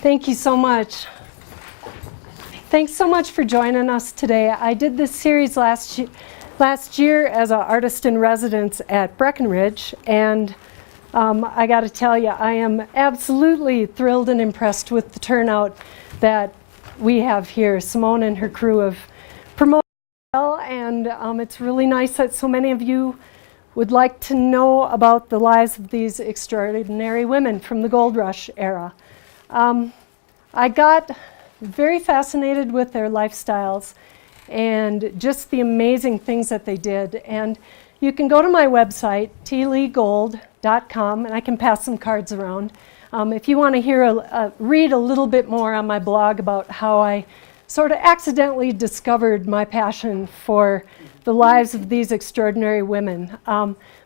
Thank you so much. Thanks so much for joining us today. I did this series last year as an artist in residence at Breckenridge, and I got to tell you, I am absolutely thrilled and impressed with the turnout that we have here. Simone and her crew have promoted well, and it's really nice that so many of you would like to know about the lives of these extraordinary women from the Gold Rush era. I got very fascinated with their lifestyles and just the amazing things that they did. And you can go to my website, tleegold.com, and I can pass some cards around. If you want to read a little bit more on my blog about how I sort of accidentally discovered my passion for the lives of these extraordinary women.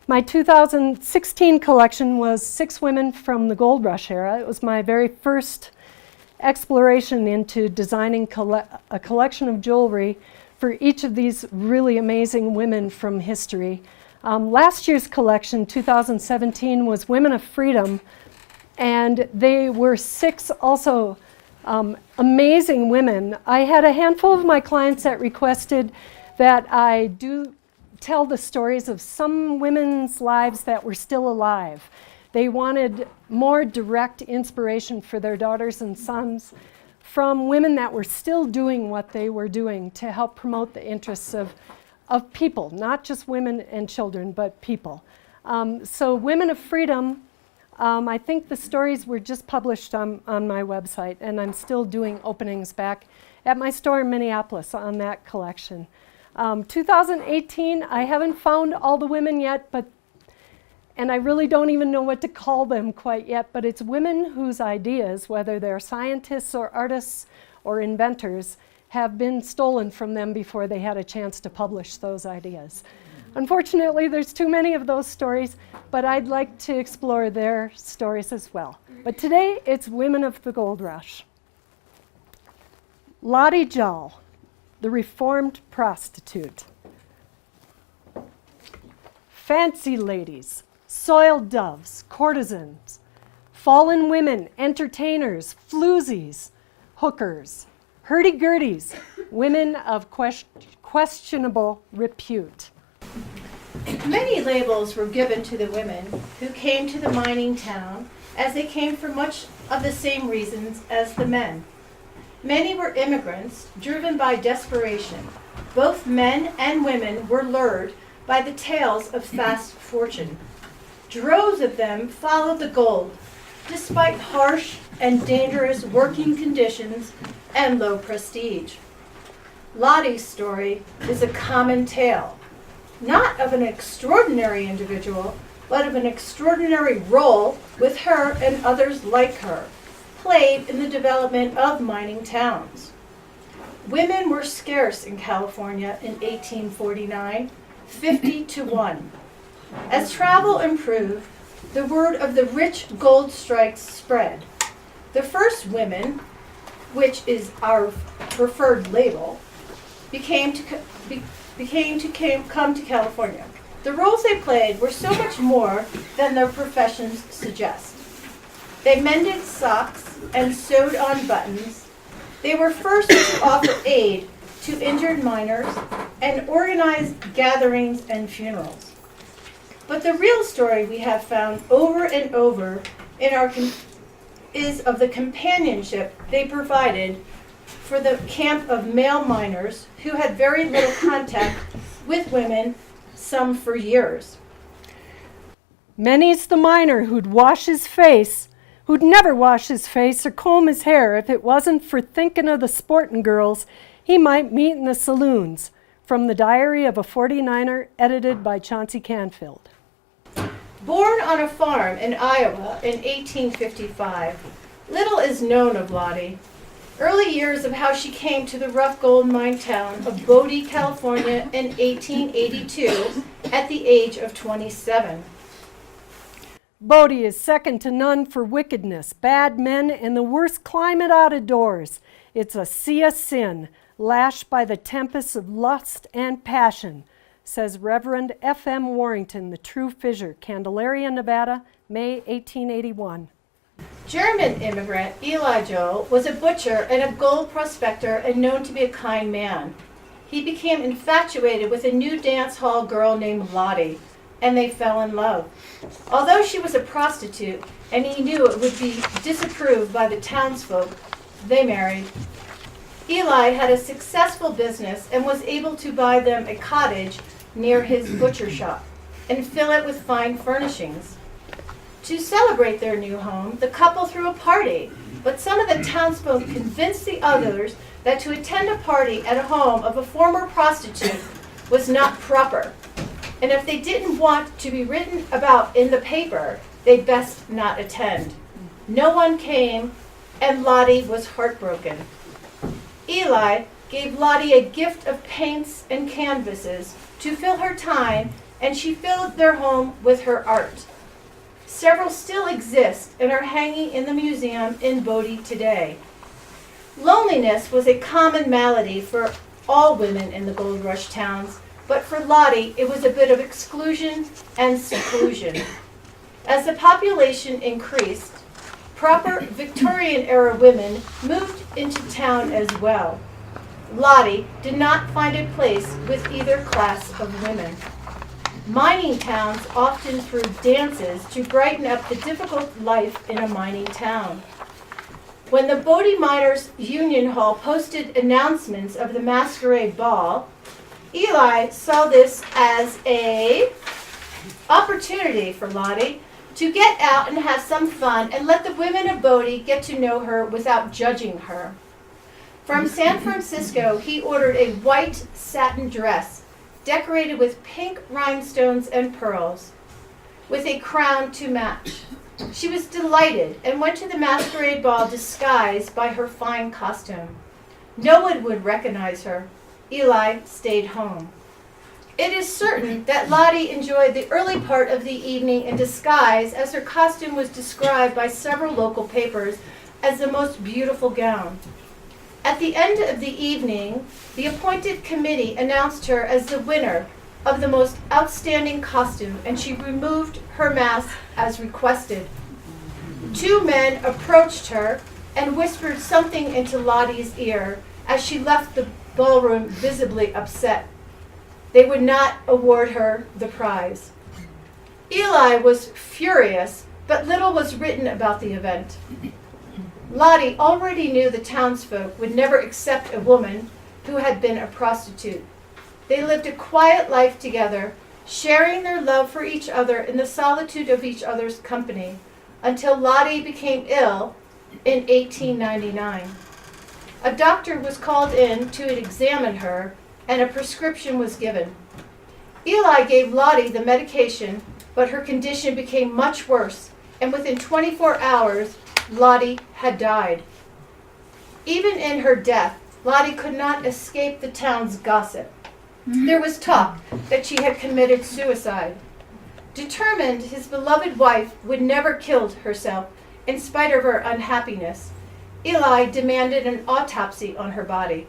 My 2016 collection was 6 women from the Gold Rush era. It was my very first exploration into designing a collection of jewelry for each of these really amazing women from history. Last year's collection, 2017, was Women of Freedom, and they were 6 also amazing women. I had a handful of my clients that requested that I do tell the stories of some women's lives that were still alive. They wanted more direct inspiration for their daughters and sons from women that were still doing what they were doing to help promote the interests of people, not just women and children, but people. So Women of Freedom, I think the stories were just published on my website, and I'm still doing openings back at my store in Minneapolis on that collection. 2018, I haven't found all the women yet, and I really don't even know what to call them quite yet, but it's women whose ideas, whether they're scientists or artists or inventors, have been stolen from them before they had a chance to publish those ideas. Unfortunately, there's too many of those stories, but I'd like to explore their stories as well. But today, it's Women of the Gold Rush. Lottie Jull, the reformed prostitute. Fancy ladies, soiled doves, courtesans, fallen women, entertainers, floozies, hookers, hurdy-gurdies, women of questionable repute. Many labels were given to the women who came to the mining town, as they came for much of the same reasons as the men. Many were immigrants driven by desperation. Both men and women were lured by the tales of fast fortune. Droves of them followed the gold, despite harsh and dangerous working conditions and low prestige. Lottie's story is a common tale, not of an extraordinary individual, but of an extraordinary role with her and others like her, played in the development of mining towns. Women were scarce in California in 1849, 50 to 1. As travel improved, the word of the rich gold strikes spread. The first women, which is our preferred label, come to California. The roles they played were so much more than their professions suggest. They mended socks and sewed on buttons. They were first to offer aid to injured miners and organized gatherings and funerals. But the real story we have found over and over is of the companionship they provided for the camp of male miners who had very little contact with women, some for years. Many's the miner who'd never wash his face or comb his hair if it wasn't for thinking of the sportin' girls he might meet in the saloons. From the Diary of a 49er, edited by Chauncey Canfield. Born on a farm in Iowa in 1855, little is known of Lottie. Early years of how she came to the rough gold mine town of Bodie, California in 1882 at the age of 27. Bodie is second to none for wickedness, bad men, and the worst climate out of doors. It's a sea of sin, lashed by the tempests of lust and passion, says Reverend F.M. Warrington, the True Fissure, Candelaria, Nevada, May 1881. German immigrant Eli Joel was a butcher and a gold prospector and known to be a kind man. He became infatuated with a new dance hall girl named Lottie, and they fell in love. Although she was a prostitute and he knew it would be disapproved by the townsfolk, they married. Eli had a successful business and was able to buy them a cottage near his butcher shop and fill it with fine furnishings. To celebrate their new home, the couple threw a party, but some of the townsfolk convinced the others that to attend a party at a home of a former prostitute was not proper, and if they didn't want to be written about in the paper, they'd best not attend. No one came, and Lottie was heartbroken. Eli gave Lottie a gift of paints and canvases to fill her time, and she filled their home with her art. Several still exist and are hanging in the museum in Bodie today. Loneliness was a common malady for all women in the Gold Rush towns, but for Lottie it was a bit of exclusion and seclusion. As the population increased, proper Victorian-era women moved into town as well. Lottie did not find a place with either class of women. Mining towns often threw dances to brighten up the difficult life in a mining town. When the Bodie Miners Union Hall posted announcements of the masquerade ball, Eli saw this as an opportunity for Lottie to get out and have some fun and let the women of Bodie get to know her without judging her. From San Francisco, he ordered a white satin dress decorated with pink rhinestones and pearls, with a crown to match. She was delighted and went to the masquerade ball disguised by her fine costume. No one would recognize her. Eli stayed home. It is certain that Lottie enjoyed the early part of the evening in disguise, as her costume was described by several local papers as the most beautiful gown. At the end of the evening, the appointed committee announced her as the winner of the most outstanding costume, and she removed her mask as requested. Two men approached her and whispered something into Lottie's ear as she left the ballroom visibly upset. They would not award her the prize. Eli was furious, but little was written about the event. Lottie already knew the townsfolk would never accept a woman who had been a prostitute. They lived a quiet life together, sharing their love for each other in the solitude of each other's company, until Lottie became ill in 1899. A doctor was called in to examine her, and a prescription was given. Eli gave Lottie the medication, but her condition became much worse, and within 24 hours, Lottie had died. Even in her death, Lottie could not escape the town's gossip. There was talk that she had committed suicide. Determined his beloved wife would never kill herself in spite of her unhappiness, Eli demanded an autopsy on her body.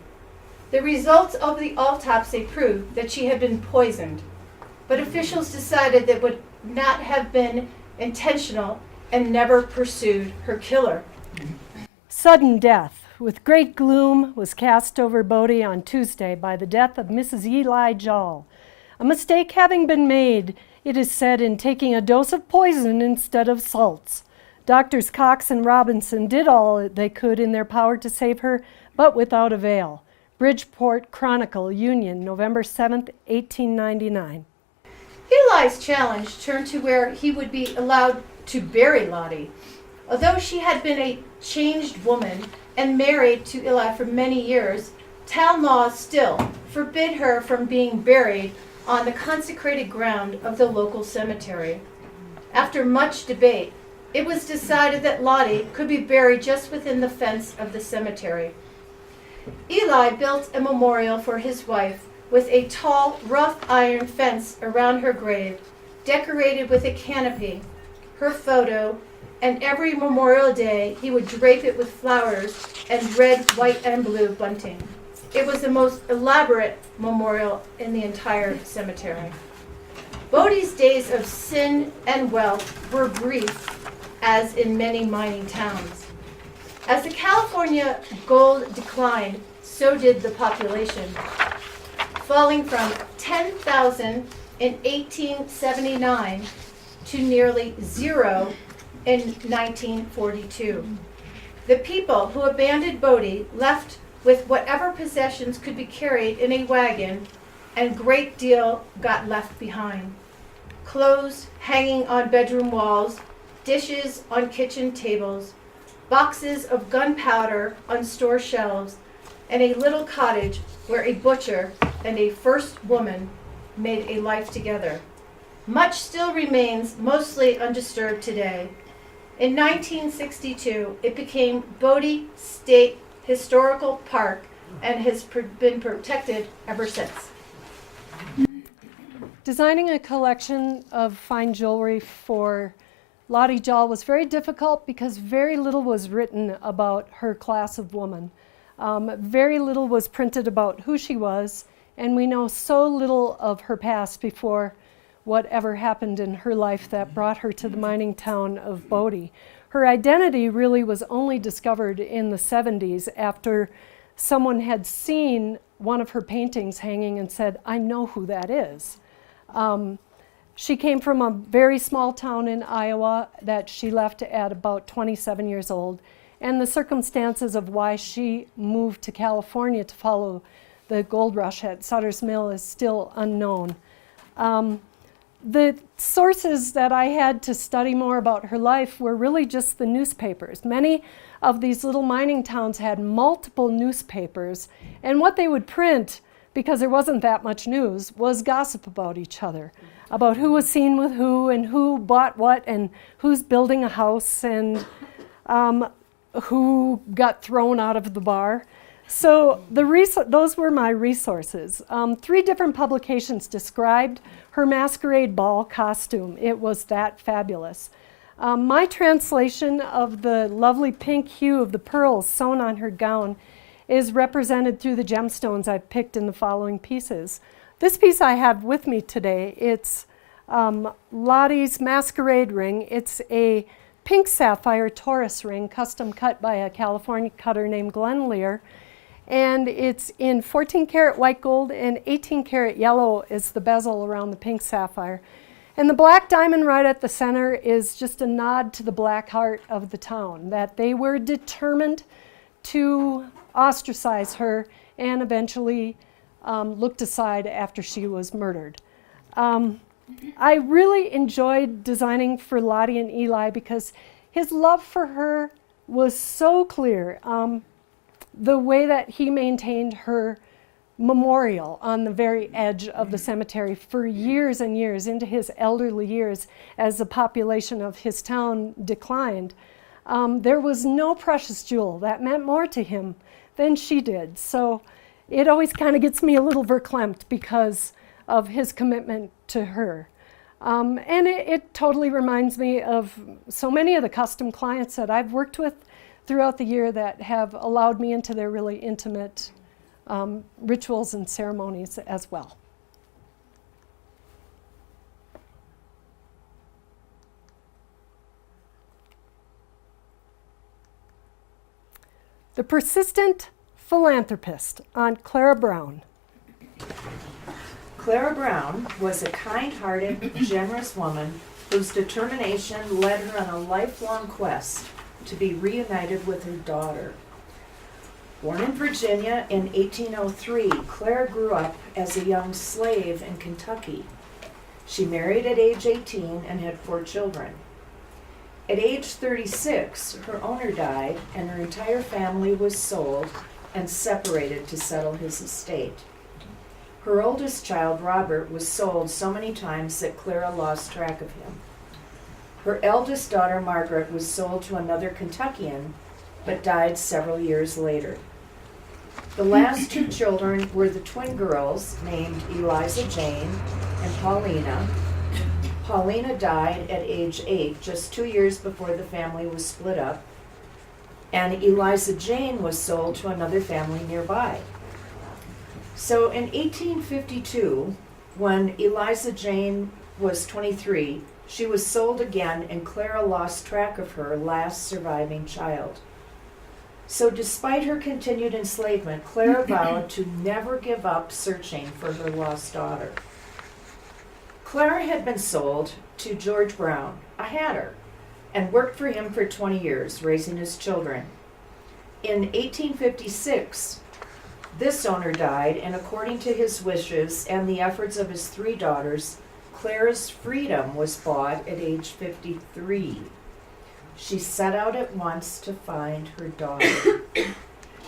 The results of the autopsy proved that she had been poisoned, but officials decided that it would not have been intentional and never pursued her killer. Sudden death with great gloom was cast over Bodie on Tuesday by the death of Mrs. Eli Joel. A mistake having been made, it is said, in taking a dose of poison instead of salts. Doctors Cox and Robinson did all they could in their power to save her, but without avail. Bridgeport Chronicle, Union, November 7th, 1899. Eli's challenge turned to where he would be allowed to bury Lottie. Although she had been a changed woman and married to Eli for many years, town laws still forbid her from being buried on the consecrated ground of the local cemetery. After much debate, it was decided that Lottie could be buried just within the fence of the cemetery. Eli built a memorial for his wife with a tall, rough iron fence around her grave, decorated with a canopy, her photo, and every Memorial Day he would drape it with flowers and red, white, and blue bunting. It was the most elaborate memorial in the entire cemetery. Bodie's days of sin and wealth were brief, as in many mining towns. As the California gold declined, so did the population, falling from 10,000 in 1879 to nearly 0 in 1942. The people who abandoned Bodie left with whatever possessions could be carried in a wagon, and great deal got left behind. Clothes hanging on bedroom walls, dishes on kitchen tables, boxes of gunpowder on store shelves, and a little cottage where a butcher and a first woman made a life together. Much still remains mostly undisturbed today. In 1962, it became Bodie State Historical Park and has been protected ever since. Designing a collection of fine jewelry for Lottie Jahl was very difficult because very little was written about her class of woman. Very little was printed about who she was, and we know so little of her past before whatever happened in her life that brought her to the mining town of Bodie. Her identity really was only discovered in the 70s after someone had seen one of her paintings hanging and said, "I know who that is." She came from a very small town in Iowa that she left at about 27 years old, and the circumstances of why she moved to California to follow the gold rush at Sutter's Mill is still unknown. The sources that I had to study more about her life were really just the newspapers. Many of these little mining towns had multiple newspapers, and what they would print, because there wasn't that much news, was gossip about each other, about who was seen with who and who bought what and who's building a house and who got thrown out of the bar. So those were my resources. 3 different publications described her masquerade ball costume. It was that fabulous. My translation of the lovely pink hue of the pearls sewn on her gown is represented through the gemstones I've picked in the following pieces. This piece I have with me today, it's Lottie's masquerade ring. It's a pink sapphire Taurus ring, custom cut by a California cutter named Glenn Lear. And it's in 14 karat white gold and 18 karat yellow is the bezel around the pink sapphire. And the black diamond right at the center is just a nod to the black heart of the town, that they were determined to ostracize her and eventually looked aside after she was murdered. I really enjoyed designing for Lottie and Eli because his love for her was so clear. The way that he maintained her memorial on the very edge of the cemetery for years and years into his elderly years as the population of his town declined. There was no precious jewel that meant more to him than she did. So it always kind of gets me a little verklempt because of his commitment to her. And it totally reminds me of so many of the custom clients that I've worked with throughout the year that have allowed me into their really intimate rituals and ceremonies as well. The Persistent Philanthropist on Clara Brown. Clara Brown was a kind-hearted, generous woman whose determination led her on a lifelong quest to be reunited with her daughter. Born in Virginia in 1803, Clara grew up as a young slave in Kentucky. She married at age 18 and had 4 children. At age 36, her owner died and her entire family was sold and separated to settle his estate. Her oldest child, Robert, was sold so many times that Clara lost track of him. Her eldest daughter, Margaret, was sold to another Kentuckian, but died several years later. The last 2 children were the twin girls named Eliza Jane and Paulina. Paulina died at age 8, just 2 years before the family was split up, and Eliza Jane was sold to another family nearby. So in 1852, when Eliza Jane was 23, She was sold again, and Clara lost track of her last surviving child. So despite her continued enslavement, Clara vowed to never give up searching for her lost daughter. Clara had been sold to George Brown, a hatter, and worked for him for 20 years, raising his children. In 1856, this owner died, and according to his wishes and the efforts of his 3 daughters, Clara's freedom was bought at age 53. She set out at once to find her daughter.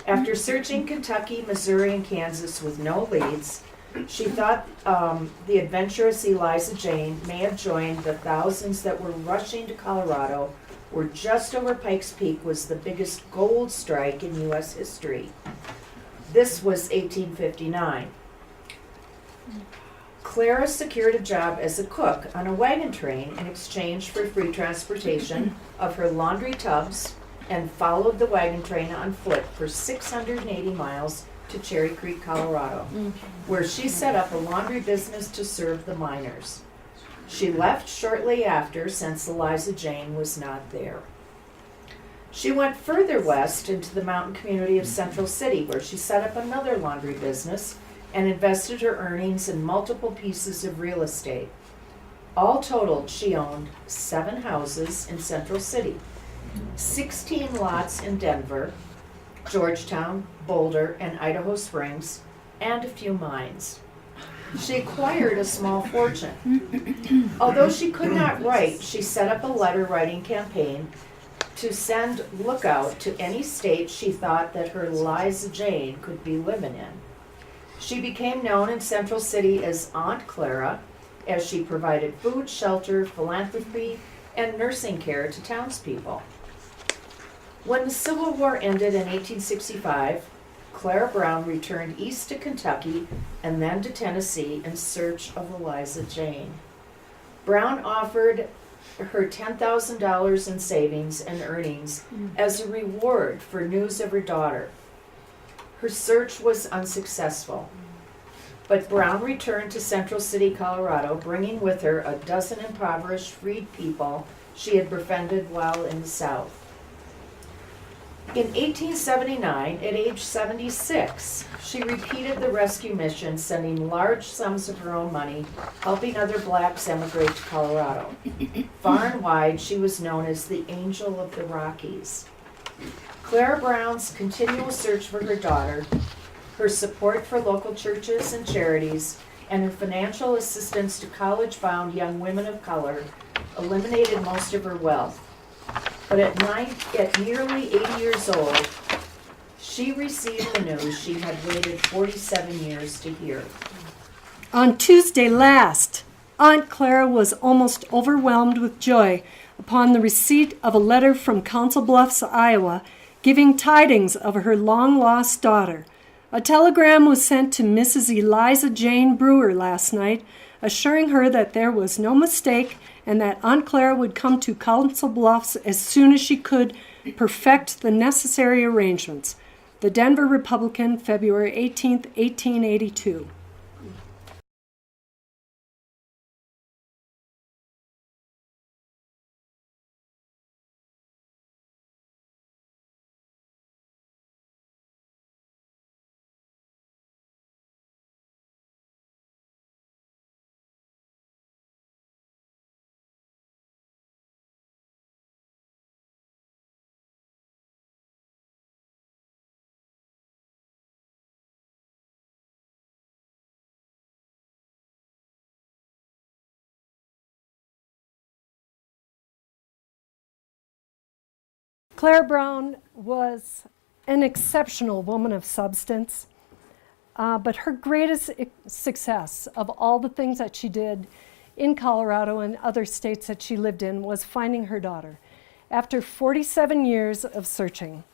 After searching Kentucky, Missouri, and Kansas with no leads, she thought the adventurous Eliza Jane may have joined the thousands that were rushing to Colorado, where just over Pikes Peak was the biggest gold strike in U.S. history. This was 1859. Clara secured a job as a cook on a wagon train in exchange for free transportation of her laundry tubs, and followed the wagon train on foot for 680 miles to Cherry Creek, Colorado, where she set up a laundry business to serve the miners. She left shortly after, since Eliza Jane was not there. She went further west into the mountain community of Central City, where she set up another laundry business and invested her earnings in multiple pieces of real estate. All totaled, she owned 7 houses in Central City, 16 lots in Denver, Georgetown, Boulder, and Idaho Springs, and a few mines. She acquired a small fortune. Although she could not write, she set up a letter-writing campaign to send lookout to any state she thought that her Eliza Jane could be living in. She became known in Central City as Aunt Clara, as she provided food, shelter, philanthropy, and nursing care to townspeople. When the Civil War ended in 1865, Clara Brown returned east to Kentucky and then to Tennessee in search of Eliza Jane. Brown offered her $10,000 in savings and earnings as a reward for news of her daughter. Her search was unsuccessful, but Brown returned to Central City, Colorado, bringing with her a dozen impoverished freed people she had befriended while in the South. In 1879, at age 76, she repeated the rescue mission, sending large sums of her own money, helping other blacks emigrate to Colorado. Far and wide, she was known as the Angel of the Rockies. Clara Brown's continual search for her daughter, her support for local churches and charities, and her financial assistance to college-bound young women of color eliminated most of her wealth. But at nearly 80 years old, she received the news she had waited 47 years to hear. On Tuesday last, Aunt Clara was almost overwhelmed with joy upon the receipt of a letter from Council Bluffs, Iowa, giving tidings of her long-lost daughter. A telegram was sent to Mrs. Eliza Jane Brewer last night, assuring her that there was no mistake and that Aunt Clara would come to Council Bluffs as soon as she could perfect the necessary arrangements. The Denver Republican, February 18, 1882. Clara Brown was an exceptional woman of substance, but her greatest success of all the things that she did in Colorado and other states that she lived in was finding her daughter. After 47 years of searching,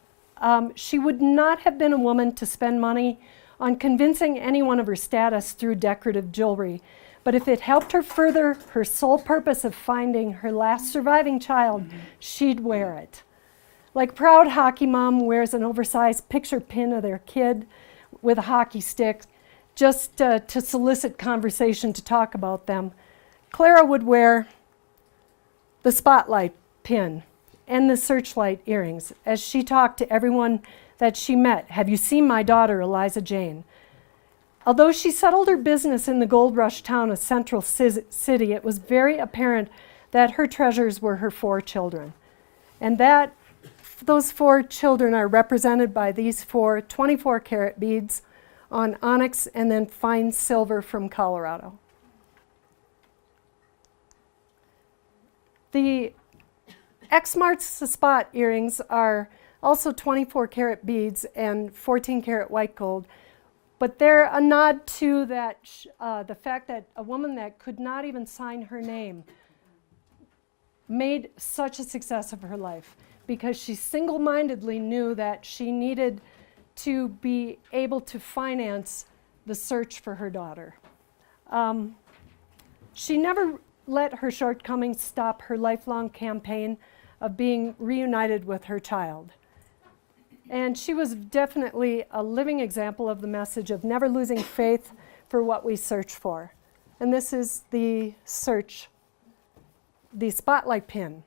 she would not have been a woman to spend money on convincing anyone of her status through decorative jewelry, but if it helped her further her sole purpose of finding her last surviving child, she'd wear it. Like proud hockey mom wears an oversized picture pin of their kid with a hockey stick just to solicit conversation to talk about them, Clara would wear the spotlight pin and the searchlight earrings as she talked to everyone that she met. Have you seen my daughter, Eliza Jane? Although she settled her business in the gold rush town of Central City, it was very apparent that her treasures were her 4 children. And that those 4 children are represented by these 4 24-karat beads on onyx and then fine silver from Colorado. The X marks the spot earrings are also 24-karat beads and 14-karat white gold, but they're a nod to that the fact that a woman that could not even sign her name made such a success of her life because she single-mindedly knew that she needed to be able to finance the search for her daughter. She never let her shortcomings stop her lifelong campaign of being reunited with her child. And she was definitely a living example of the message of never losing faith for what we search for. And this is the spotlight pin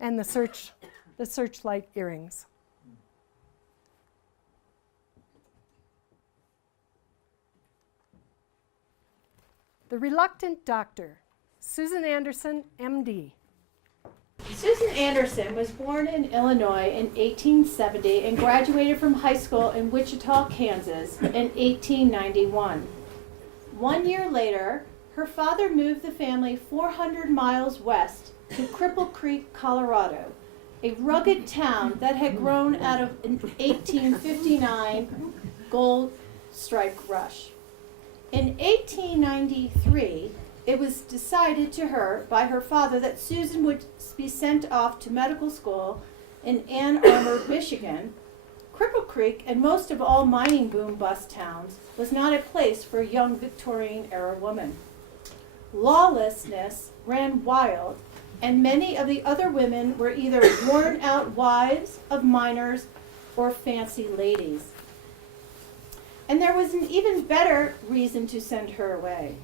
and the searchlight earrings. The Reluctant Doctor, Susan Anderson, MD. Susan Anderson was born in Illinois in 1870 and graduated from high school in Wichita, Kansas in 1891. 1 year later, her father moved the family 400 miles west to Cripple Creek, Colorado, a rugged town that had grown out of an 1859 gold strike rush. In 1893, it was decided to her by her father that Susan would be sent off to medical school in Ann Arbor, Michigan. Cripple Creek, and most of all mining boom bust towns, was not a place for a young Victorian-era woman. Lawlessness ran wild, and many of the other women were either worn-out wives of miners or fancy ladies. And there was an even better reason to send her away.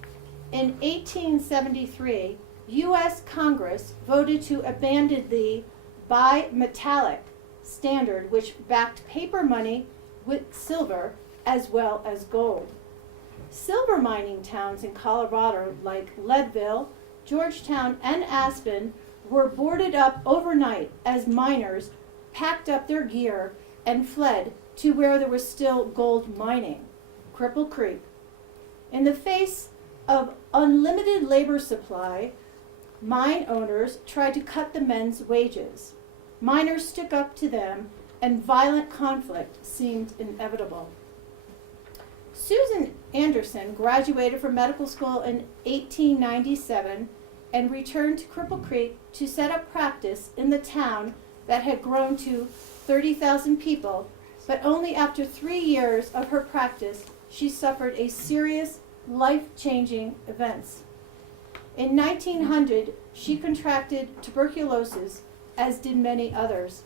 In 1873, U.S. Congress voted to abandon the bimetallic standard, which backed paper money with silver as well as gold. Silver mining towns in Colorado like Leadville, Georgetown, and Aspen were boarded up overnight as miners packed up their gear and fled to where there was still gold mining, Cripple Creek. In the face of unlimited labor supply, mine owners tried to cut the men's wages. Miners stuck up to them, and violent conflict seemed inevitable. Susan Anderson graduated from medical school in 1897 and returned to Cripple Creek to set up practice in the town that had grown to 30,000 people, but only after 3 years of her practice, she suffered a serious, life-changing events. In 1900, she contracted tuberculosis, as did many others.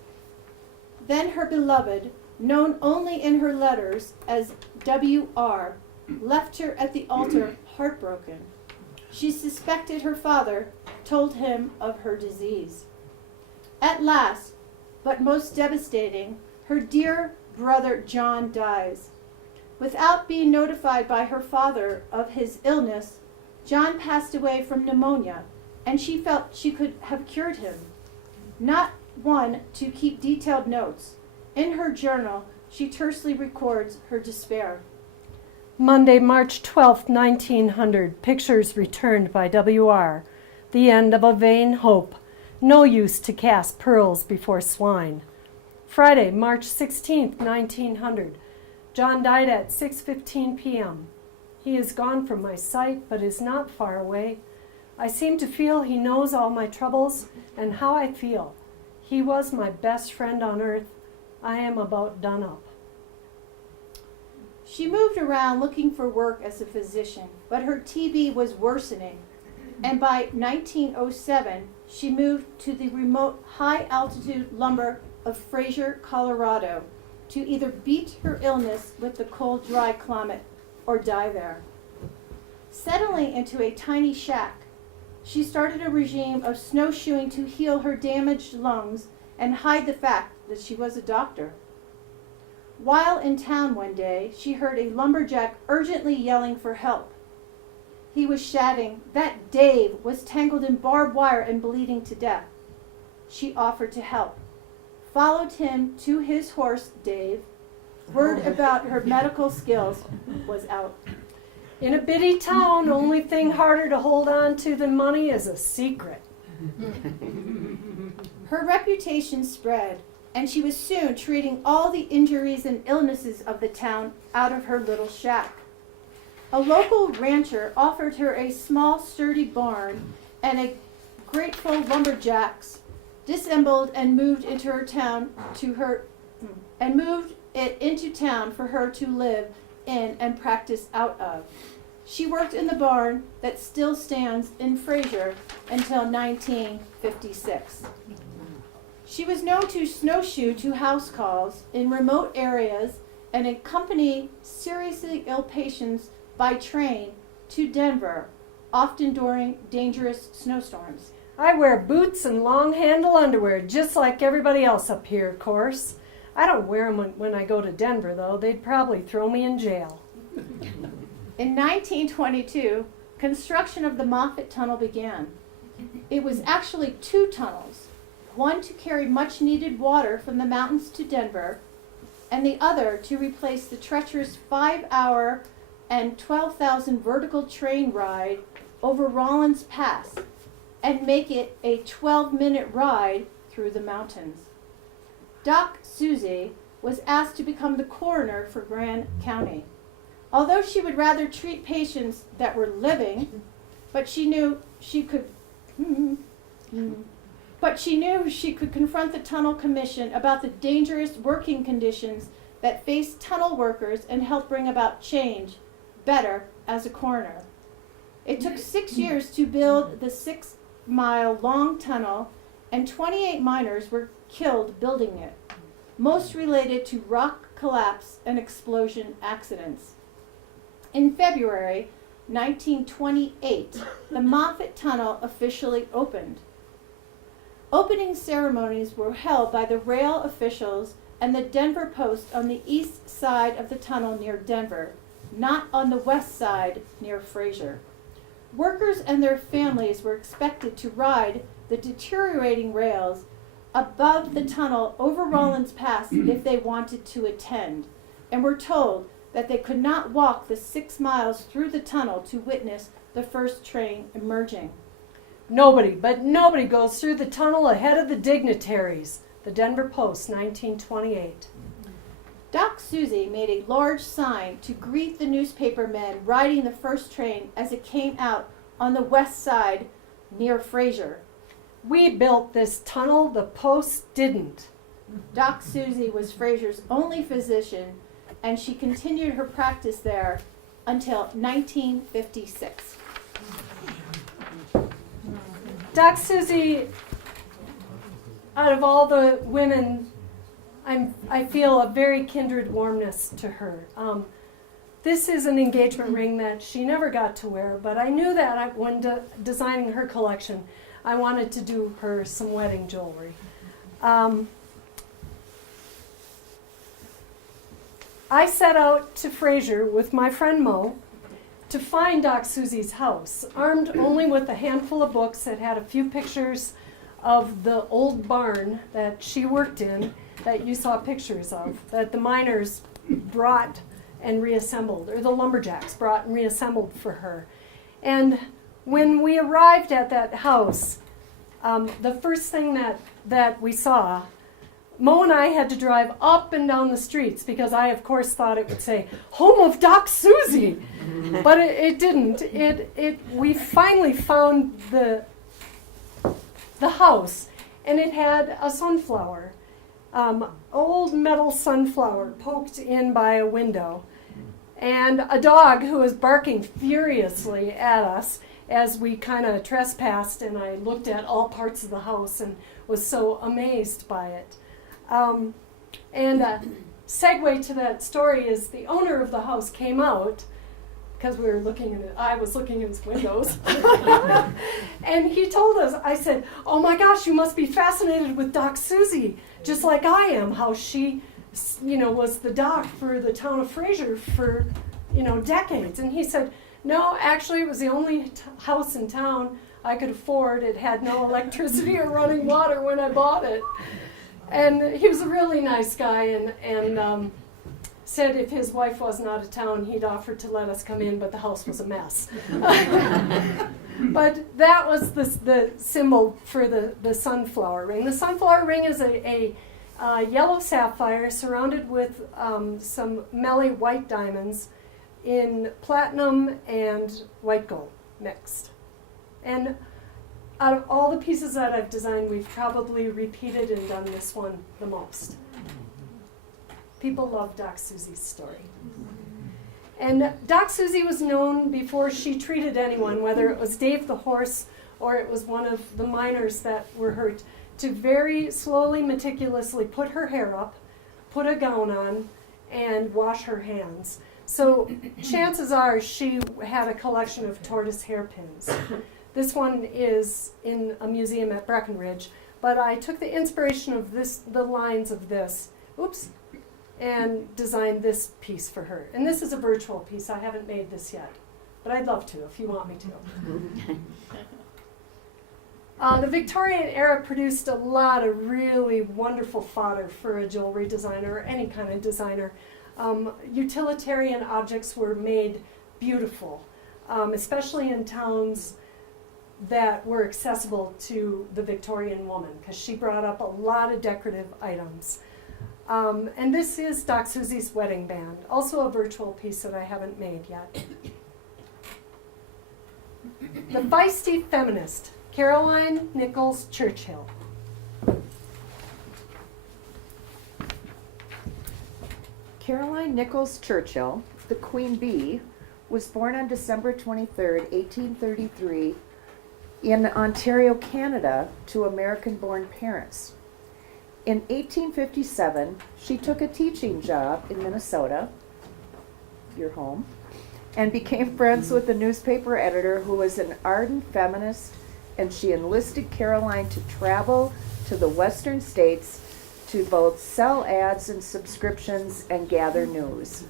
Then her beloved, known only in her letters as W.R., left her at the altar heartbroken. She suspected her father told him of her disease. At last, but most devastating, her dear brother John dies. Without being notified by her father of his illness, John passed away from pneumonia, and she felt she could have cured him. Not one to keep detailed notes. In her journal, she tersely records her despair. Monday, March 12, 1900, pictures returned by W.R. The end of a vain hope. No use to cast pearls before swine. Friday, March 16, 1900. John died at 6:15 p.m. He is gone from my sight, but is not far away. I seem to feel he knows all my troubles and how I feel. He was my best friend on earth. I am about done up. She moved around looking for work as a physician, but her TB was worsening, and by 1907, she moved to the remote high-altitude lumber of Fraser, Colorado, to either beat her illness with the cold, dry climate or die there. Settling into a tiny shack, she started a regime of snowshoeing to heal her damaged lungs and hide the fact that she was a doctor. While in town one day, she heard a lumberjack urgently yelling for help. He was shouting that Dave was tangled in barbed wire and bleeding to death. She offered to help, followed him to his horse, Dave. Word about her medical skills was out. In a bitty town, only thing harder to hold on to than money is a secret. Her reputation spread, and she was soon treating all the injuries and illnesses of the town out of her little shack. A local rancher offered her a small, sturdy barn, and a grateful lumberjacks disassembled and moved it into town for her to live in and practice out of. She worked in the barn that still stands in Fraser until 1956. She was known to snowshoe to house calls in remote areas and accompany seriously ill patients by train to Denver, often during dangerous snowstorms. I wear boots and long handle underwear, just like everybody else up here, of course. I don't wear them when I go to Denver, though. They'd probably throw me in jail. In 1922, construction of the Moffat Tunnel began. It was actually 2 tunnels, one to carry much needed water from the mountains to Denver, and the other to replace the treacherous 5-hour and 12,000 vertical train ride over Rollins Pass and make it a 12-minute ride through the mountains. Doc Susie was asked to become the coroner for Grand County. Although she would rather treat patients that were living, but she knew she could confront the Tunnel Commission about the dangerous working conditions that faced tunnel workers and help bring about change better as a coroner. It took 6 years to build the 6-mile-long tunnel, and 28 miners were killed building it, most related to rock collapse and explosion accidents. In February 1928, the Moffat Tunnel officially opened. Opening ceremonies were held by the rail officials and the Denver Post on the east side of the tunnel near Denver, not on the west side near Fraser. Workers and their families were expected to ride the deteriorating rails above the tunnel over Rollins Pass if they wanted to attend, and were told that they could not walk the 6 miles through the tunnel to witness the first train emerging. Nobody goes through the tunnel ahead of the dignitaries. The Denver Post, 1928. Doc Susie made a large sign to greet the newspaper men riding the first train as it came out on the west side near Fraser. We built this tunnel, the Post didn't. Doc Susie was Fraser's only physician, and she continued her practice there until 1956. Doc Susie, out of all the women, I feel a very kindred warmness to her. This is an engagement ring that she never got to wear, but I knew that when designing her collection, I wanted to do her some wedding jewelry. I set out to Fraser with my friend Mo to find Doc Susie's house, armed only with a handful of books that had a few pictures of the old barn that she worked in that you saw pictures of, that the miners brought and reassembled, or the lumberjacks brought and reassembled for her. And when we arrived at that house, the first thing that we saw, Mo and I had to drive up and down the streets because I, of course, thought it would say, "Home of Doc Susie," but it didn't. We finally found the house, and it had a sunflower, old metal sunflower poked in by a window, and a dog who was barking furiously at us as we kind of trespassed, and I looked at all parts of the house and was so amazed by it. And a segue to that story is the owner of the house came out because we were looking in I was looking in his windows. And he told us, I said, oh my gosh, you must be fascinated with Doc Susie, just like I am, how she, was the doc for the town of Fraser for, decades. And he said, no, actually it was the only house in town I could afford. It had no electricity or running water when I bought it. And he was a really nice guy, and said if his wife wasn't out of town, he'd offer to let us come in, but the house was a mess. But that was the symbol for the sunflower ring. The sunflower ring is a yellow sapphire surrounded with some Melly white diamonds in platinum and white gold mixed. And out of all the pieces that I've designed, we've probably repeated and done this one the most. People love Doc Susie's story. And Doc Susie was known before she treated anyone, whether it was Dave the horse or it was one of the miners that were hurt, to very slowly, meticulously put her hair up, put a gown on, and wash her hands. So chances are she had a collection of tortoise hairpins. This one is in a museum at Breckenridge, but I took the inspiration of the lines of this, and designed this piece for her. And this is a virtual piece. I haven't made this yet, but I'd love to if you want me to. The Victorian era produced a lot of really wonderful fodder for a jewelry designer or any kind of designer. Utilitarian objects were made beautiful, especially in towns that were accessible to the Victorian woman, because she brought up a lot of decorative items. And this is Doc Susie's wedding band, also a virtual piece that I haven't made yet. The Feisty Feminist, Caroline Nichols Churchill. Caroline Nichols Churchill, the Queen Bee, was born on December 23, 1833, in Ontario, Canada, to American-born parents. In 1857, she took a teaching job in Minnesota, your home, and became friends with the newspaper editor who was an ardent feminist, and she enlisted Caroline to travel to the western states to both sell ads and subscriptions and gather news.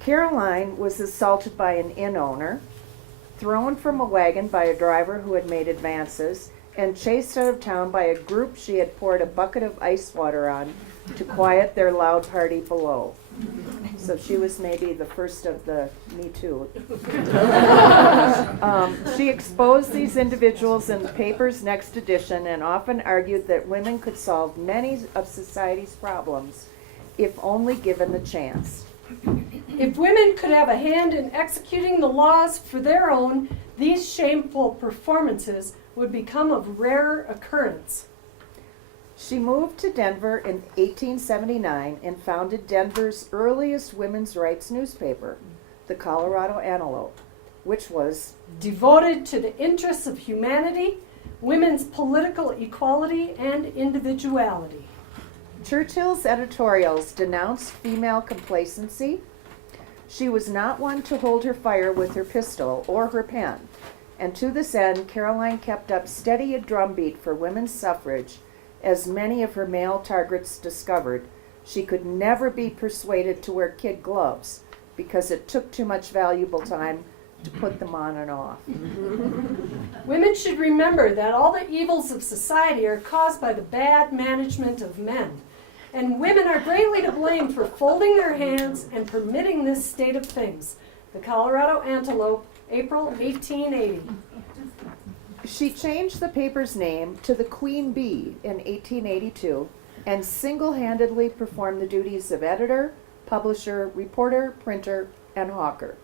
Caroline was assaulted by an inn owner, thrown from a wagon by a driver who had made advances, and chased out of town by a group she had poured a bucket of ice water on to quiet their loud party below. So she was maybe the first of the Me Too. She exposed these individuals in the paper's next edition and often argued that women could solve many of society's problems if only given the chance. If women could have a hand in executing the laws for their own, these shameful performances would become of rare occurrence. She moved to Denver in 1879 and founded Denver's earliest women's rights newspaper, the Colorado Antelope, which was devoted to the interests of humanity, women's political equality, and individuality. Churchill's editorials denounced female complacency. She was not one to hold her fire with her pistol or her pen, and to this end, Caroline kept up steady a drumbeat for women's suffrage. As many of her male targets discovered, she could never be persuaded to wear kid gloves because it took too much valuable time to put them on and off. Women should remember that all the evils of society are caused by the bad management of men, and women are greatly to blame for folding their hands and permitting this state of things. The Colorado Antelope, April 1880. She changed the paper's name to the Queen Bee in 1882 and single-handedly performed the duties of editor, publisher, reporter, printer, and hawker.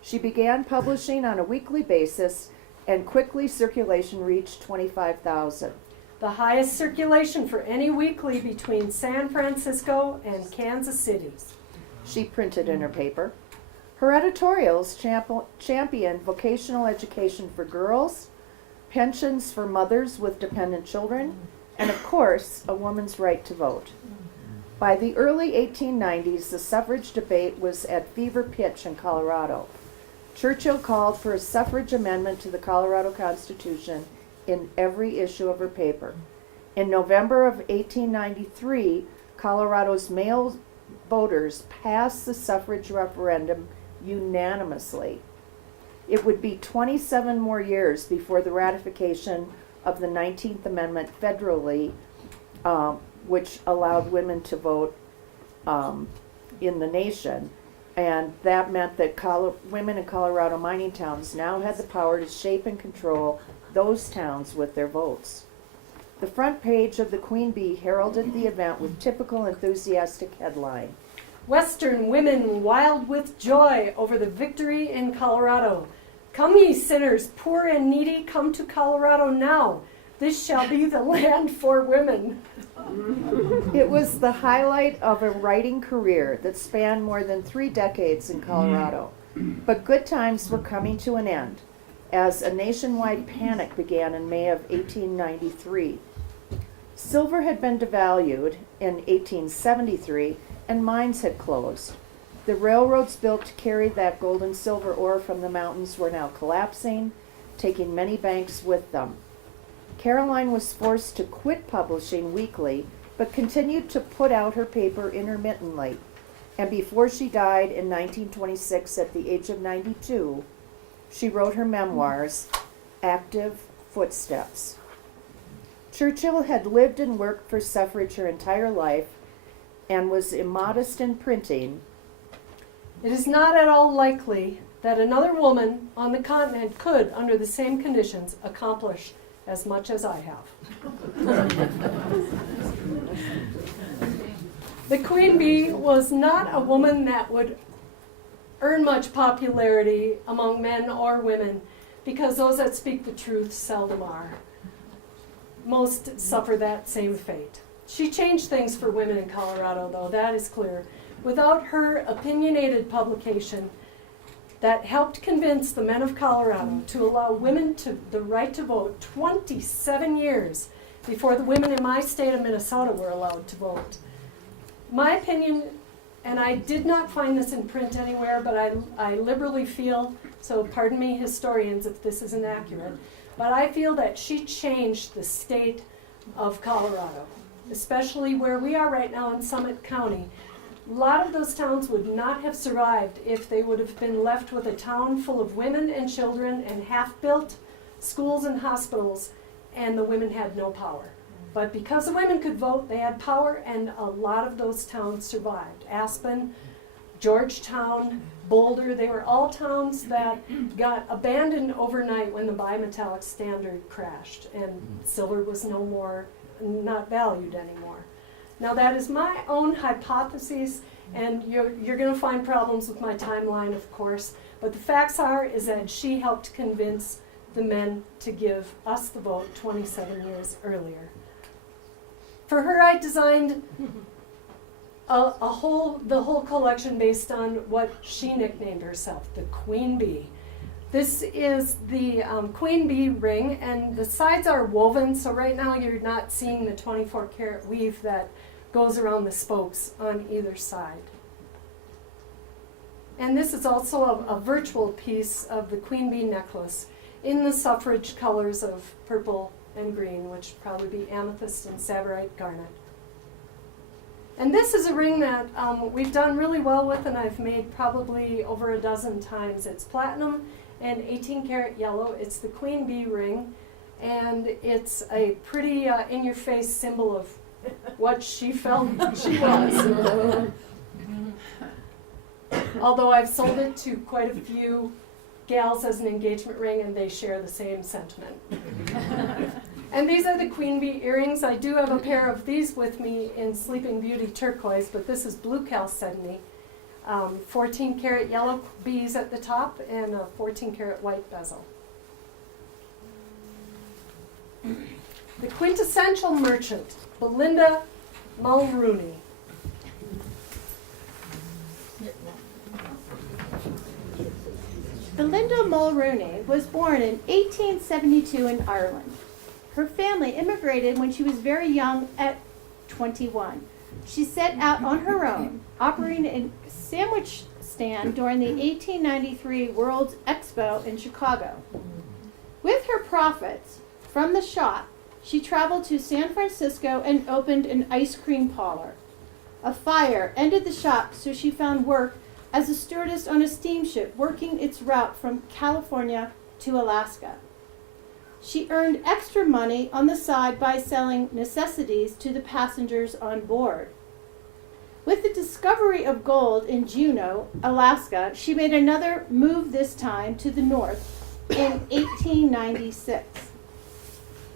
She began publishing on a weekly basis, and quickly circulation reached 25,000. The highest circulation for any weekly between San Francisco and Kansas City. She printed in her paper. Her editorials championed vocational education for girls, pensions for mothers with dependent children, and of course, a woman's right to vote. By the early 1890s, the suffrage debate was at fever pitch in Colorado. Churchill called for a suffrage amendment to the Colorado Constitution in every issue of her paper. In November of 1893, Colorado's male voters passed the suffrage referendum unanimously. It would be 27 more years before the ratification of the 19th Amendment federally, which allowed women to vote in the nation. And that meant that women in Colorado mining towns now had the power to shape and control those towns with their votes. The front page of the Queen Bee heralded the event with typical enthusiastic headline. Western women wild with joy over the victory in Colorado. Come ye sinners, poor and needy, come to Colorado now. This shall be the land for women. It was the highlight of a writing career that spanned more than 3 decades in Colorado. But good times were coming to an end as a nationwide panic began in May of 1893. Silver had been devalued in 1873 and mines had closed. The railroads built to carry that gold and silver ore from the mountains were now collapsing, taking many banks with them. Caroline was forced to quit publishing weekly, but continued to put out her paper intermittently. And before she died in 1926 at the age of 92, she wrote her memoirs, Active Footsteps. Churchill had lived and worked for suffrage her entire life and was immodest in printing. It is not at all likely that another woman on the continent could, under the same conditions, accomplish as much as I have. The Queen Bee was not a woman that would earn much popularity among men or women, because those that speak the truth seldom are. Most suffer that same fate. She changed things for women in Colorado, though, that is clear. Without her opinionated publication that helped convince the men of Colorado to allow women the right to vote 27 years before the women in my state of Minnesota were allowed to vote. My opinion, and I did not find this in print anywhere, but I liberally feel, so pardon me historians if this isn't accurate, but I feel that she changed the state of Colorado, especially where we are right now in Summit County. A lot of those towns would not have survived if they would have been left with a town full of women and children and half-built schools and hospitals, and the women had no power. But because the women could vote, they had power, and a lot of those towns survived. Aspen, Georgetown, Boulder, they were all towns that got abandoned overnight when the bimetallic standard crashed, and silver was not valued anymore. Now that is my own hypothesis, and you're going to find problems with my timeline, of course, but the facts is that she helped convince the men to give us the vote 27 years earlier. For her, I designed the whole collection based on what she nicknamed herself, the Queen Bee. This is the Queen Bee ring, and the sides are woven, so right now you're not seeing the 24-karat weave that goes around the spokes on either side. And this is also a virtual piece of the Queen Bee necklace in the suffrage colors of purple and green, which would probably be amethyst and tsavorite garnet. And this is a ring that we've done really well with, and I've made probably over a dozen times. It's platinum and 18-karat yellow. It's the Queen Bee ring, and it's a pretty in-your-face symbol of what she felt she was. Although I've sold it to quite a few gals as an engagement ring, and they share the same sentiment. And these are the Queen Bee earrings. I do have a pair of these with me in Sleeping Beauty turquoise, but this is blue chalcedony. 14-karat yellow bees at the top and a 14-karat white bezel. The quintessential merchant, Belinda Mulrooney. Belinda Mulrooney was born in 1872 in Ireland. Her family immigrated when she was very young at 21. She set out on her own, operating a sandwich stand during the 1893 World's Expo in Chicago. With her profits from the shop, she traveled to San Francisco and opened an ice cream parlor. A fire ended the shop, so she found work as a stewardess on a steamship working its route from California to Alaska. She earned extra money on the side by selling necessities to the passengers on board. With the discovery of gold in Juneau, Alaska, she made another move, this time to the north, in 1896.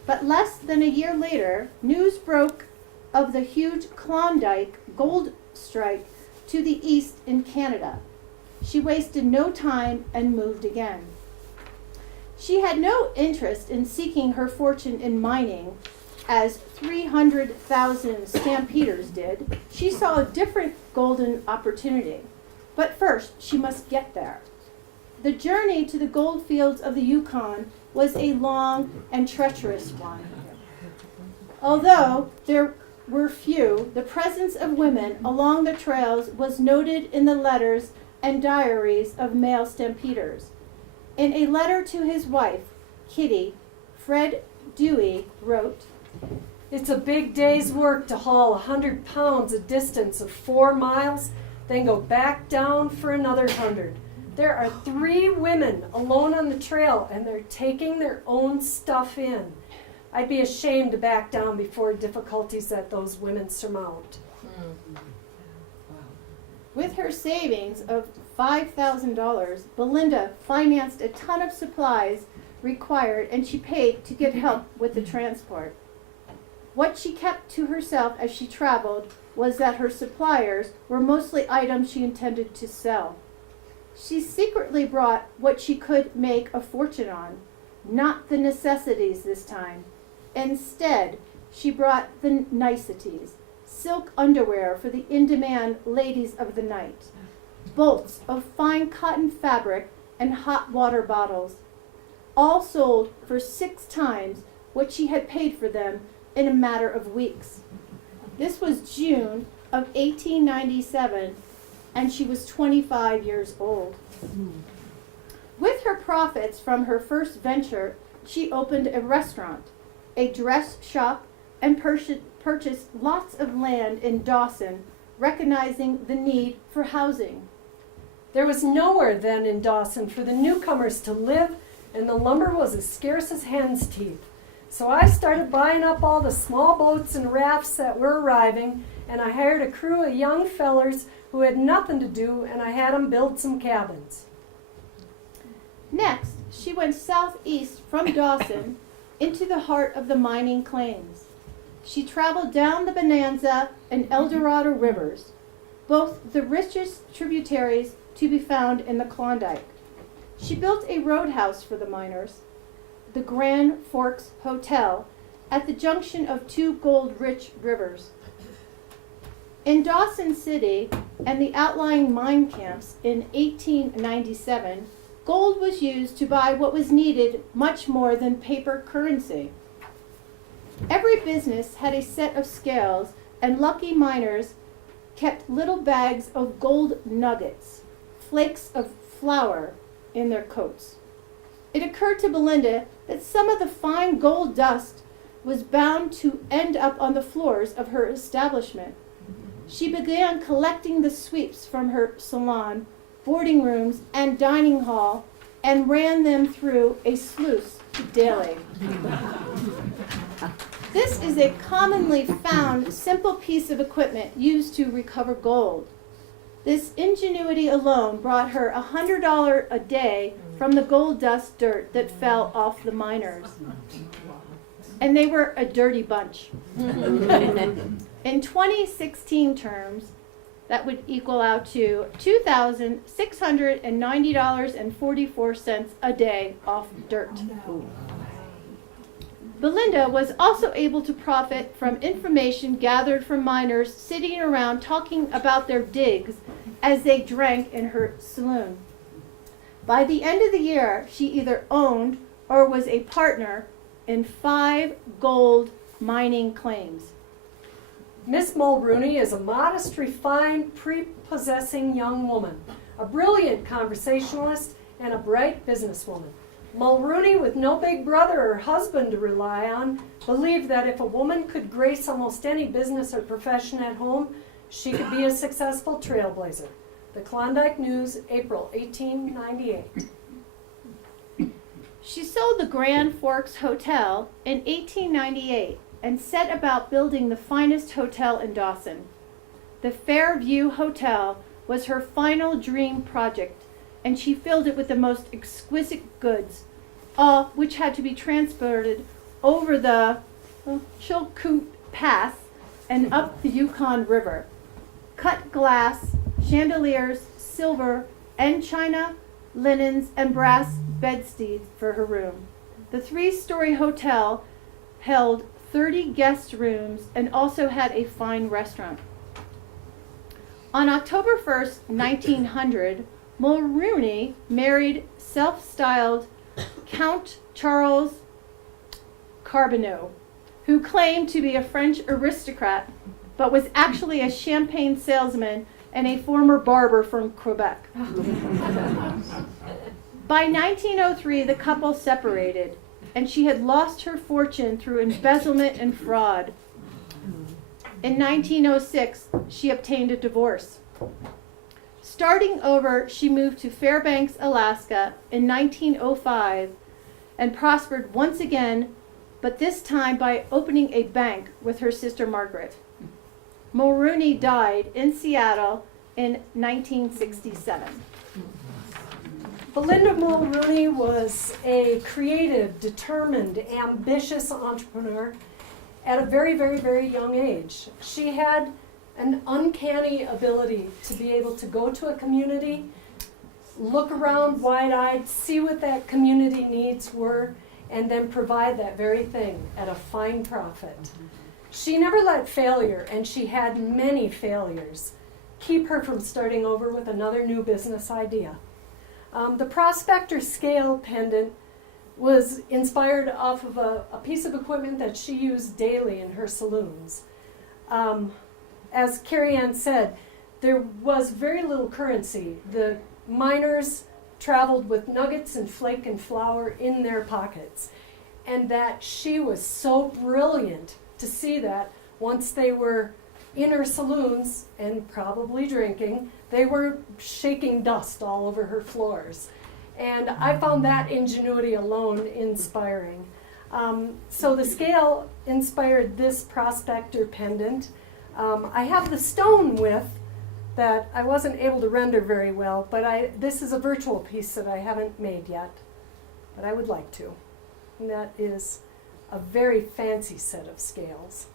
But less than a year later, news broke of the huge Klondike gold strike to the east in Canada. She wasted no time and moved again. She had no interest in seeking her fortune in mining, as 300,000 stampeders did. She saw a different golden opportunity. But first, she must get there. The journey to the gold fields of the Yukon was a long and treacherous one. Although there were few, the presence of women along the trails was noted in the letters and diaries of male stampeders. In a letter to his wife, Kitty, Fred Dewey wrote, It's a big day's work to haul 100 pounds a distance of 4 miles, then go back down for another 100. There are 3 women alone on the trail, and they're taking their own stuff in. I'd be ashamed to back down before difficulties that those women surmount. with her savings of $5,000, Belinda financed a ton of supplies required, and she paid to get help with the transport. What she kept to herself as she traveled was that her suppliers were mostly items she intended to sell. She secretly brought what she could make a fortune on, not the necessities this time. Instead, she brought the niceties: silk underwear for the in-demand ladies of the night, bolts of fine cotton fabric, and hot water bottles, all sold for 6 times what she had paid for them in a matter of weeks. This was June of 1897, and she was 25 years old. With her profits from her first venture, she opened a restaurant, a dress shop, and purchased lots of land in Dawson, recognizing the need for housing. There was nowhere then in Dawson for the newcomers to live, and the lumber was as scarce as hen's teeth. So I started buying up all the small boats and rafts that were arriving, and I hired a crew of young fellers who had nothing to do, and I had 'em build some cabins. Next, she went southeast from Dawson into the heart of the mining claims. She traveled down the Bonanza and El Dorado rivers, both the richest tributaries to be found in the Klondike. She built a roadhouse for the miners, the Grand Forks Hotel, at the junction of 2 gold-rich rivers. In Dawson City and the outlying mine camps in 1897, gold was used to buy what was needed much more than paper currency. Every business had a set of scales, and lucky miners kept little bags of gold nuggets, flakes of flour, in their coats. It occurred to Belinda that some of the fine gold dust was bound to end up on the floors of her establishment. She began collecting the sweeps from her salon, boarding rooms, and dining hall, and ran them through a sluice daily. This is a commonly found simple piece of equipment used to recover gold. This ingenuity alone brought her $100 a day from the gold dust dirt that fell off the miners. And they were a dirty bunch. In 2016 terms, that would equal out to $2,690.44 a day off dirt. Belinda was also able to profit from information gathered from miners sitting around talking about their digs as they drank in her saloon. By the end of the year, she either owned or was a partner in 5 gold mining claims. Miss Mulrooney is a modest, refined, prepossessing young woman, a brilliant conversationalist, and a bright businesswoman. Mulrooney, with no big brother or husband to rely on, believed that if a woman could grace almost any business or profession at home, she could be a successful trailblazer. The Klondike News, April 1898. She sold the Grand Forks Hotel in 1898 and set about building the finest hotel in Dawson. The Fairview Hotel was her final dream project, and she filled it with the most exquisite goods, all which had to be transported over the Chilkoot Pass and up the Yukon River. Cut glass, chandeliers, silver, and china, linens, and brass bedsteads for her room. The three-story hotel held 30 guest rooms and also had a fine restaurant. On October 1st, 1900, Mulrooney married self-styled Count Charles Carbonneau, who claimed to be a French aristocrat, but was actually a champagne salesman and a former barber from Quebec. By 1903, the couple separated, and she had lost her fortune through embezzlement and fraud. In 1906, she obtained a divorce. Starting over, she moved to Fairbanks, Alaska in 1905 and prospered once again, but this time by opening a bank with her sister Margaret. Mulrooney died in Seattle in 1967. Belinda Mulrooney was a creative, determined, ambitious entrepreneur at a very, very, very young age. She had an uncanny ability to be able to go to a community, look around wide-eyed, see what that community needs were, and then provide that very thing at a fine profit. She never let failure, and she had many failures, keep her from starting over with another new business idea. The Prospector scale pendant was inspired off of a piece of equipment that she used daily in her saloons. As Carrie Ann said, there was very little currency. The miners traveled with nuggets and flake and flour in their pockets. And that she was so brilliant to see that once they were in her saloons and probably drinking, they were shaking dust all over her floors. And I found that ingenuity alone inspiring. So the scale inspired this Prospector pendant. I have the stone with that I wasn't able to render very well, but this is a virtual piece that I haven't made yet, but I would like to. And that is a very fancy set of scales.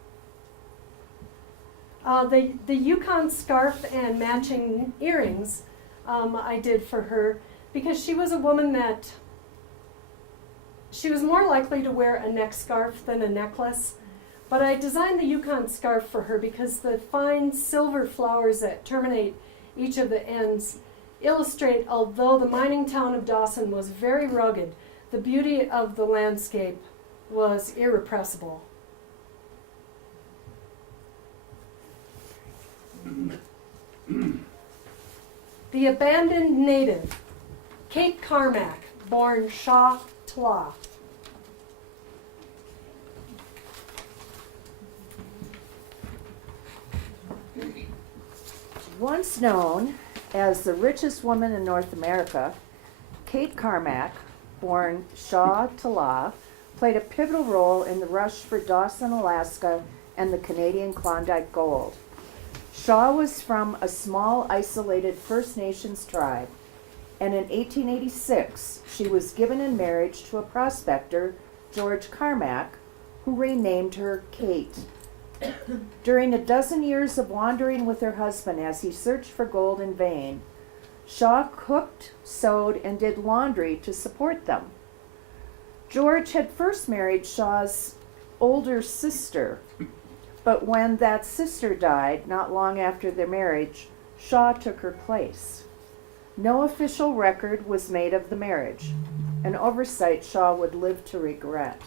The Yukon scarf and matching earrings I did for her because she was a woman that she was more likely to wear a neck scarf than a necklace. But I designed the Yukon scarf for her because the fine silver flowers that terminate each of the ends illustrate, although the mining town of Dawson was very rugged, the beauty of the landscape was irrepressible. The Abandoned Native, Kate Carmack, born Shaw Tla. Once known as the richest woman in North America, Kate Carmack, born Shaw Tla, played a pivotal role in the rush for Dawson, Alaska, and the Canadian Klondike Gold. Shaw was from a small, isolated First Nations tribe, and in 1886, she was given in marriage to a prospector, George Carmack, who renamed her Kate. During a dozen years of wandering with her husband as he searched for gold in vain, Shaw cooked, sewed, and did laundry to support them. George had first married Shaw's older sister, but when that sister died not long after their marriage, Shaw took her place. No official record was made of the marriage, an oversight Shaw would live to regret.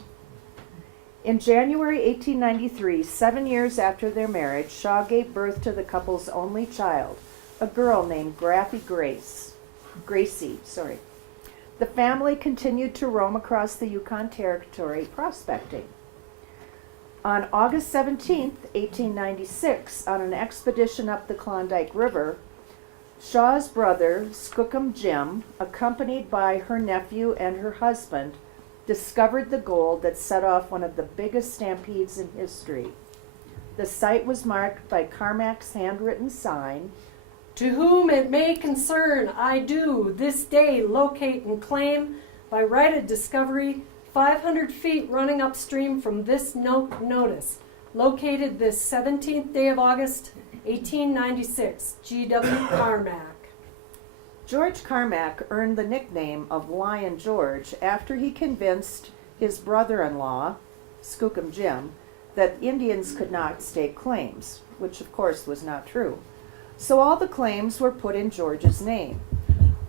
In January 1893, 7 years after their marriage, Shaw gave birth to the couple's only child, a girl named Gracie. The family continued to roam across the Yukon Territory prospecting. On August 17, 1896, on an expedition up the Klondike River, Shaw's brother, Skookum Jim, accompanied by her nephew and her husband, discovered the gold that set off one of the biggest stampedes in history. The site was marked by Carmack's handwritten sign, To whom it may concern, I do this day locate and claim by right of discovery 500 feet running upstream from this notice, located this 17th day of August, 1896, G.W. Carmack. George Carmack earned the nickname of Lion George after he convinced his brother-in-law, Skookum Jim, that Indians could not stake claims, which of course was not true. So all the claims were put in George's name.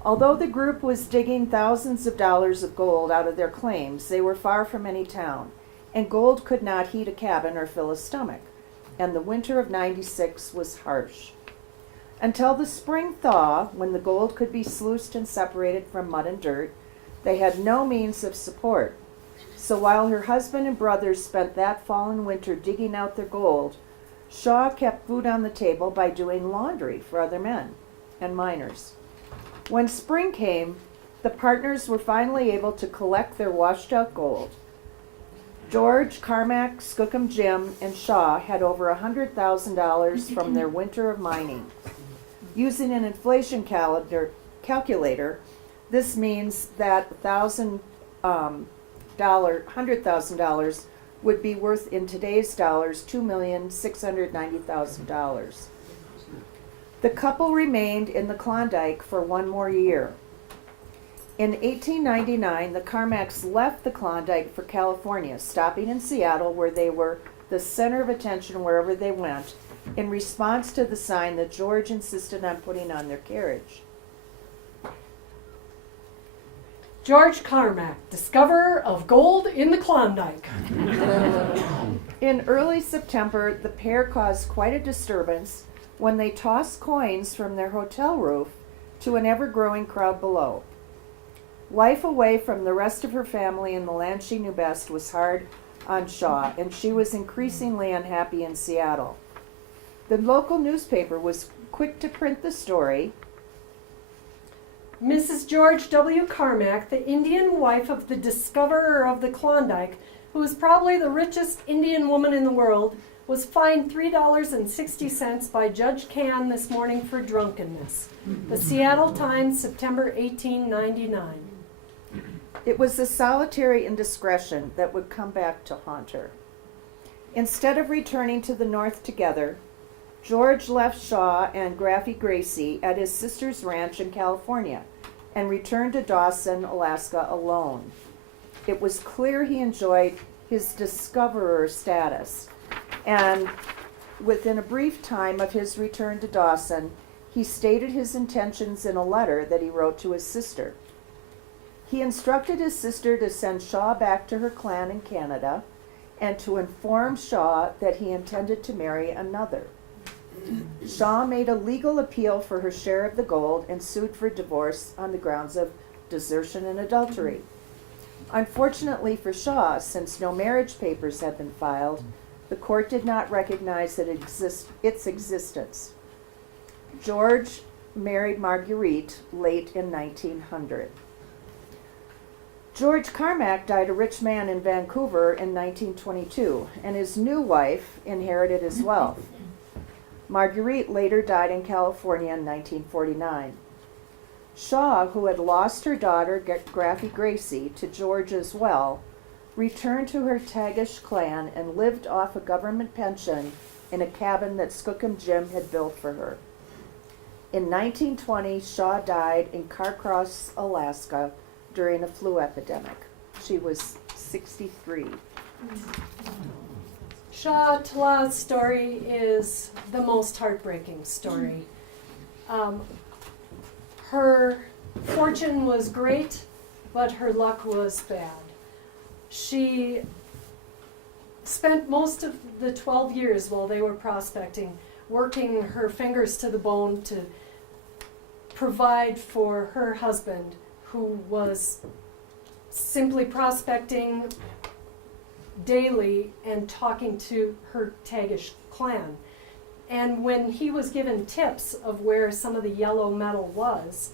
Although the group was digging thousands of dollars of gold out of their claims, they were far from any town, and gold could not heat a cabin or fill a stomach, and the winter of '96 was harsh. Until the spring thaw, when the gold could be sluiced and separated from mud and dirt, they had no means of support. So while her husband and brothers spent that fall and winter digging out their gold, Shaw kept food on the table by doing laundry for other men and miners. When spring came, the partners were finally able to collect their washed-out gold. George, Carmack, Skookum Jim, and Shaw had over $100,000 from their winter of mining. Using an inflation calculator, this means that $100,000 would be worth in today's dollars $2,690,000. The couple remained in the Klondike for one more year. In 1899, the Carmacks left the Klondike for California, stopping in Seattle, where they were the center of attention wherever they went, in response to the sign that George insisted on putting on their carriage. George Carmack, discoverer of gold in the Klondike. In early September, the pair caused quite a disturbance when they tossed coins from their hotel roof to an ever-growing crowd below. Life away from the rest of her family in the land she knew best was hard on Shaw, and she was increasingly unhappy in Seattle. The local newspaper was quick to print the story. Mrs. George W. Carmack, the Indian wife of the discoverer of the Klondike, who was probably the richest Indian woman in the world, was fined $3.60 by Judge Can this morning for drunkenness. The Seattle Times, September 1899. It was the solitary indiscretion that would come back to haunt her. Instead of returning to the north together, George left Shaw and Gracie at his sister's ranch in California and returned to Dawson, Alaska alone. It was clear he enjoyed his discoverer status, and within a brief time of his return to Dawson, he stated his intentions in a letter that he wrote to his sister. He instructed his sister to send Shaw back to her clan in Canada and to inform Shaw that he intended to marry another. Shaw made a legal appeal for her share of the gold and sued for divorce on the grounds of desertion and adultery. Unfortunately for Shaw, since no marriage papers had been filed, the court did not recognize its existence. George married Marguerite late in 1900. George Carmack died a rich man in Vancouver in 1922, and his new wife inherited his wealth. Marguerite later died in California in 1949. Shaw, who had lost her daughter, Gracie, to George as well, returned to her Tagish clan and lived off a government pension in a cabin that Skookum Jim had built for her. In 1920, Shaw died in Carcross, Alaska, during a flu epidemic. She was 63. Shaw Tala's story is the most heartbreaking story. Her fortune was great, but her luck was bad. She spent most of the 12 years while they were prospecting working her fingers to the bone to provide for her husband, who was simply prospecting daily and talking to her Tagish clan. And when he was given tips of where some of the yellow metal was,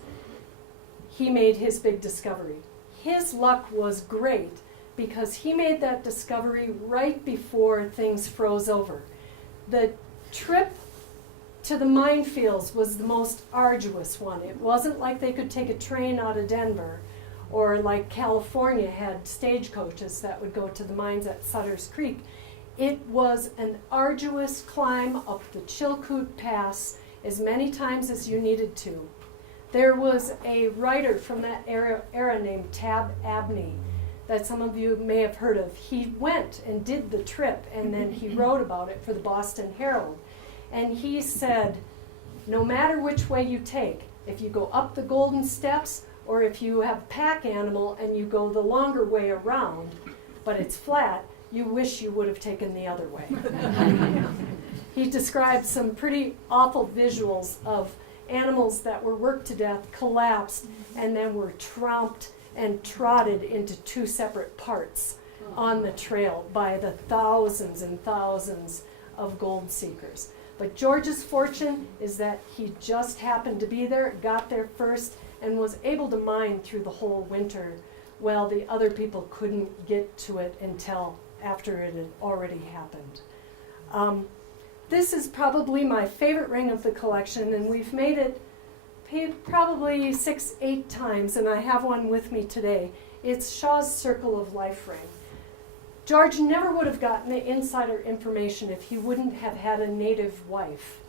he made his big discovery. His luck was great because he made that discovery right before things froze over. The trip to the minefields was the most arduous one. It wasn't like they could take a train out of Denver, or like California had stagecoaches that would go to the mines at Sutter's Creek. It was an arduous climb up the Chilkoot Pass as many times as you needed to. There was a writer from that era named Tab Abney that some of you may have heard of. He went and did the trip, and then he wrote about it for the Boston Herald. And he said, no matter which way you take, if you go up the Golden Steps or if you have a pack animal and you go the longer way around, but it's flat, you wish you would have taken the other way. He described some pretty awful visuals of animals that were worked to death, collapsed, and then were tromped and trotted into two separate parts on the trail by the thousands and thousands of gold seekers. But George's fortune is that he just happened to be there, got there first, and was able to mine through the whole winter, while the other people couldn't get to it until after it had already happened. This is probably my favorite ring of the collection, and we've made it probably 6-8 times, and I have one with me today. It's Shaw's Circle of Life ring. George never would have gotten the insider information if he wouldn't have had a native wife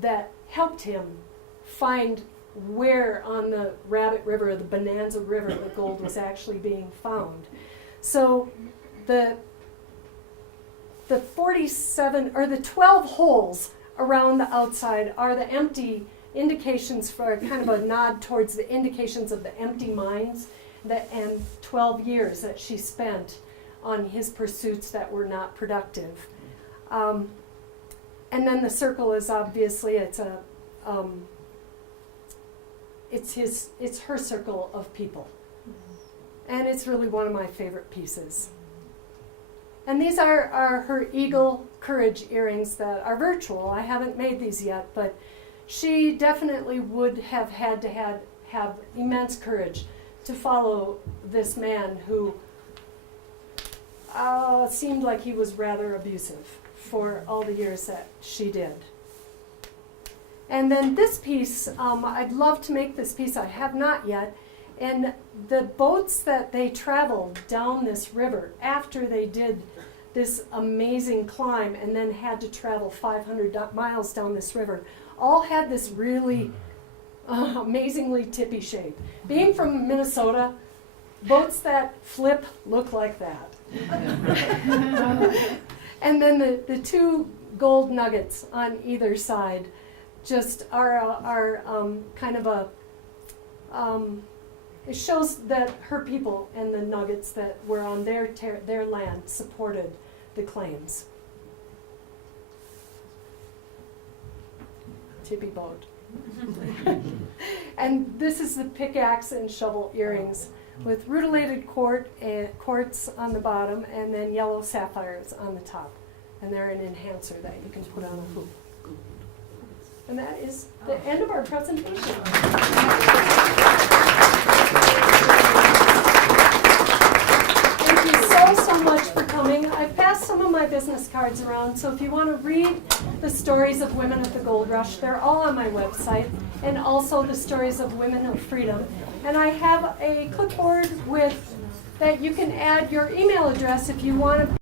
that helped him find where on the Rabbit River, or the Bonanza River, the gold was actually being found. So the 47 or the 12 holes around the outside are the empty indications, for kind of a nod towards the indications of the empty mines and 12 years that she spent on his pursuits that were not productive. And then the circle is obviously it's her circle of people, and it's really one of my favorite pieces. And these are her Eagle Courage earrings that are virtual. I haven't made these yet, but she definitely would have had to have immense courage to follow this man who seemed like he was rather abusive for all the years that she did. And then this piece, I'd love to make this piece, I have not yet. And the boats that they traveled down this river after they did this amazing climb and then had to travel 500 miles down this river, all had this really amazingly tippy shape. Being from Minnesota, boats that flip look like that. And then the two gold nuggets on either side just are kind of a, it shows that her people and the nuggets that were on their land supported the claims. Tippy boat. And this is the pickaxe and shovel earrings with rutilated quartz on the bottom and then yellow sapphires on the top. And they're an enhancer that you can put on a hoop. And that is the end of our presentation. Thank you so much for coming. I've passed some of my business cards around, so if you want to read the stories of women of the gold rush, they're all on my website, and also the stories of women of freedom. And I have a clipboard that you can add your email address if you want to